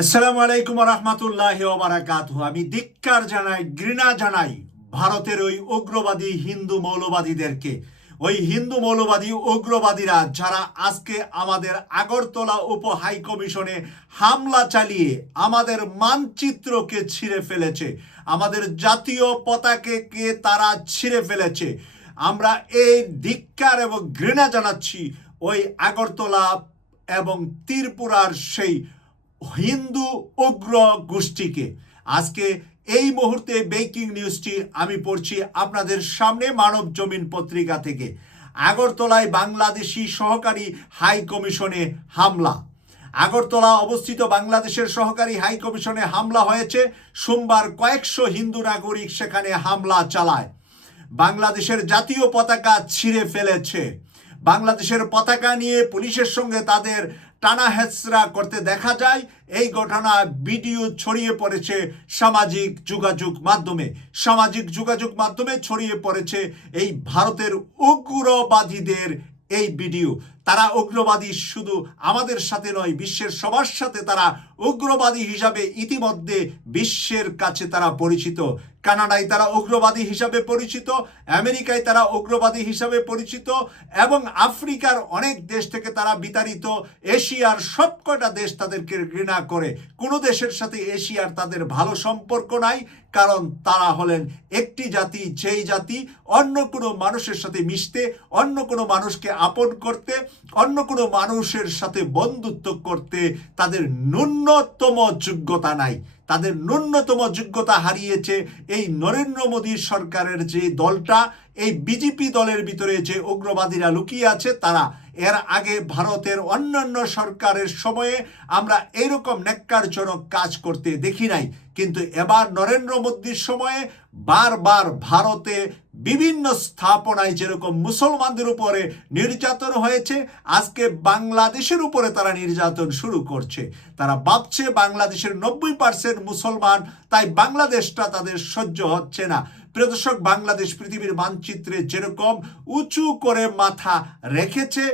আসসালামু আলাইকুম রহমতুল্লাহ আমি ধিক্কার জানাই, ঘৃণা জানাই ভারতের ওই উগ্রবাদী হিন্দু মৌলবাদীদেরকে। ওই হিন্দু মৌলবাদী উগ্রবাদীরা যারা আজকে আমাদের আগরতলা উপ হাই কমিশনে হামলা চালিয়ে আমাদের মানচিত্রকে ছিঁড়ে ফেলেছে, আমাদের জাতীয় পতাকাকে তারা ছিঁড়ে ফেলেছে, আমরা এই ধিক্কার এবং ঘৃণা জানাচ্ছি ওই আগরতলা এবং ত্রিপুরার সেই হিন্দু উগ্র গোষ্ঠীকে। আজকে এই মুহূর্তে ব্রেকিং নিউজটি আমি পড়ছি আপনাদের সামনে মানব জমিন পত্রিকা থেকে। আগরতলায় বাংলাদেশি সহকারী হাই কমিশনে হামলা। আগরতলা অবস্থিত বাংলাদেশের সহকারী হাই কমিশনে হামলা হয়েছে। সোমবার কয়েকশো হিন্দু নাগরিক সেখানে হামলা চালায়। বাংলাদেশের জাতীয় পতাকা ছিঁড়ে ফেলেছে। বাংলাদেশের পতাকা নিয়ে পুলিশের সঙ্গে তাদের টানা হেচড়া করতে দেখা যায়। এই ঘটনা ভিডিও ছড়িয়ে পড়েছে সামাজিক যোগাযোগ মাধ্যমে। সামাজিক যোগাযোগ মাধ্যমে ছড়িয়ে পড়েছে এই ভারতের উগ্রবাদীদের এই ভিডিও তারা উগ্রবাদী শুধু আমাদের সাথে নয়, বিশ্বের সবার সাথে তারা উগ্রবাদী হিসাবে ইতিমধ্যে বিশ্বের কাছে তারা পরিচিত। কানাডায় তারা উগ্রবাদী হিসাবে পরিচিত, আমেরিকায় তারা উগ্রবাদী হিসাবে পরিচিত, এবং আফ্রিকার অনেক দেশ থেকে তারা বিতাড়িত। এশিয়ার সবকটা দেশ তাদেরকে ঘৃণা করে। কোনো দেশের সাথে এশিয়ার তাদের ভালো সম্পর্ক নাই, কারণ তারা হলেন একটি জাতি, যেই জাতি অন্য কোনো মানুষের সাথে মিশতে, অন্য কোনো মানুষকে আপন করতে অন্য কোনো মানুষের সাথে বন্ধুত্ব করতে তাদের ন্যূনতম যোগ্যতা নাই। তাদের ন্যূনতম যোগ্যতা হারিয়েছে এই নরেন্দ্র মোদীর সরকারের যে দলটা, এই বিজেপি দলের ভিতরে যে উগ্রবাদীরা লুকিয়ে আছে, তারা এর আগে ভারতের অন্যান্য সরকারের সময়ে আমরা এইরকম ন্যাক্কারজনক কাজ করতে দেখি নাই। কিন্তু এবার নরেন্দ্র মোদীর সময়ে বারবার ভারতে বিভিন্ন স্থাপনায় যেরকম মুসলমানদের উপরে নির্যাতন হয়েছে, আজকে বাংলাদেশের উপরে তারা নির্যাতন শুরু করছে। তারা ভাবছে বাংলাদেশের নব্বই পার্সেন্ট মুসলমান, তাই বাংলাদেশটা তাদের সহ্য হচ্ছে না। প্রদর্শক বাংলাদেশ পৃথিবীর মানচিত্রে যেরকম উঁচু করে মাথা রেখেছে,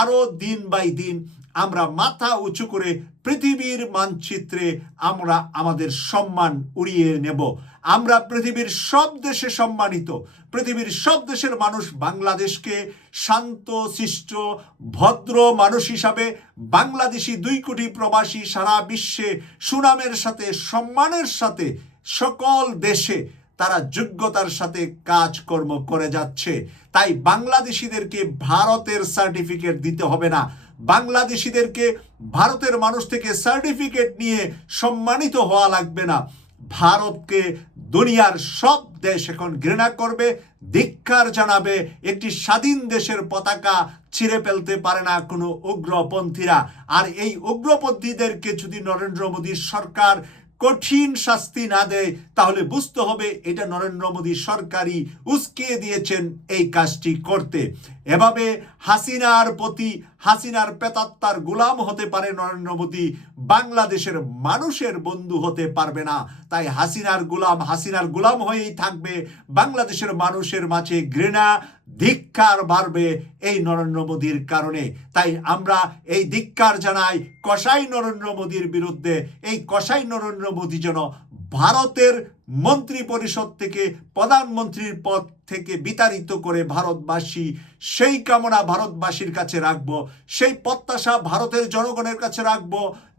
আরও দিন বাই দিন আমরা মাথা উঁচু করে পৃথিবীর মানচিত্রে আমরা আমাদের সম্মান উড়িয়ে নেব। আমরা পৃথিবীর সব দেশে সম্মানিত। পৃথিবীর সব দেশের মানুষ বাংলাদেশকে শান্ত, শিষ্ট, ভদ্র মানুষ হিসাবে বাংলাদেশি দুই কোটি প্রবাসী সারা বিশ্বে সুনামের সাথে, সম্মানের সাথে সকল দেশে তারা যোগ্যতার সাথে কাজকর্ম করে যাচ্ছে। তাই বাংলাদেশিদেরকে ভারতের সার্টিফিকেট দিতে হবে না। বাংলাদেশিদেরকে ভারতের মানুষ থেকে সার্টিফিকেট নিয়ে সম্মানিত হওয়া লাগবে না। ভারতকে দুনিয়ার সব দেশ এখন ঘৃণা করবে ধিক্ষার জানাবে, একটি স্বাধীন দেশের পতাকা ছিঁড়ে ফেলতে পারে না কোনো উগ্রপন্থীরা। আর এই উগ্রপন্থীদেরকে যদি নরেন্দ্র মোদীর সরকার কঠিন শাস্তি না দেয়, তাহলে বুঝতে হবে এটা নরেন্দ্র মোদী সরকারই উস্কিয়ে দিয়েছেন এই কাজটি করতে। এভাবে হাসিনার প্রতি, হাসিনার পেতাত্তার গোলাম হতে পারে নরেন্দ্র মোদী, বাংলাদেশের মানুষের বন্ধু হতে পারবে না। তাই হাসিনার গোলাম হাসিনার গোলাম হয়েই থাকবে। বাংলাদেশের মানুষের মাঝে ঘৃণা, ধিক্কার বাড়বে এই নরেন্দ্র মোদীর কারণে। তাই আমরা এই ধিক্কার জানাই, কসাই নরেন্দ্র মোদীর বিরুদ্ধে। এই কসাই নরেন্দ্র মোদী যেন ভারতের মন্ত্রী পরিষদ থেকে, প্রধানমন্ত্রীর পদ থেকে বিতাড়িত করে ভারতবাসী সেই কামনা ভারতবাসীর কাছে রাখব, সেই প্রত্যাশা ভারতের জনগণের কাছে রাখব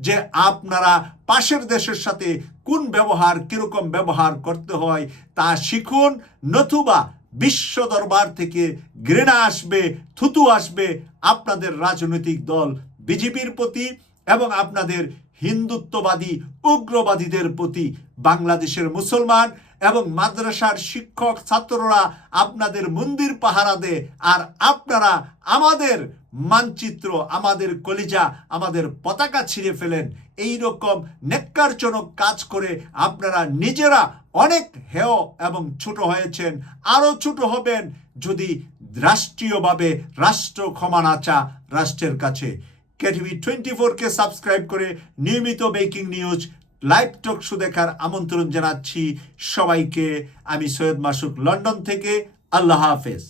যে আপনারা পাশের দেশের সাথে কোন ব্যবহার, কীরকম ব্যবহার করতে হয় তা শিখুন, নতুবা বিশ্ব দরবার থেকে ঘৃণা আসবে, থুতু আসবে আপনাদের রাজনৈতিক দল, বিজেপির প্রতি এবং আপনাদের হিন্দুত্ববাদী উগ্রবাদীদের প্রতি বাংলাদেশের মুসলমান এবং মাদ্রাসার শিক্ষক ছাত্ররা আপনাদের মন্দির পাহারা দেয় আর আপনারা আমাদের মানচিত্র, আমাদের কলিজা, আমাদের পতাকা ছিঁড়ে ফেলেন। এই রকম নেককারজনক কাজ করে আপনারা নিজেরা অনেক হেয় এবং ছোট হয়েছেন, আরও ছোট হবেন যদি রাষ্ট্রীয়ভাবে রাষ্ট্র ক্ষমা না চা রাষ্ট্রের কাছে। কেটিভি টোয়েন্টি ফোরকে সাবস্ক্রাইব করে নিয়মিত breaking news, live talk show দেখার আমন্ত্রণ জানাচ্ছি সবাইকে। আমি সৈয়দ মাসুক, লন্ডন থেকে। আল্লাহ হাফেজ।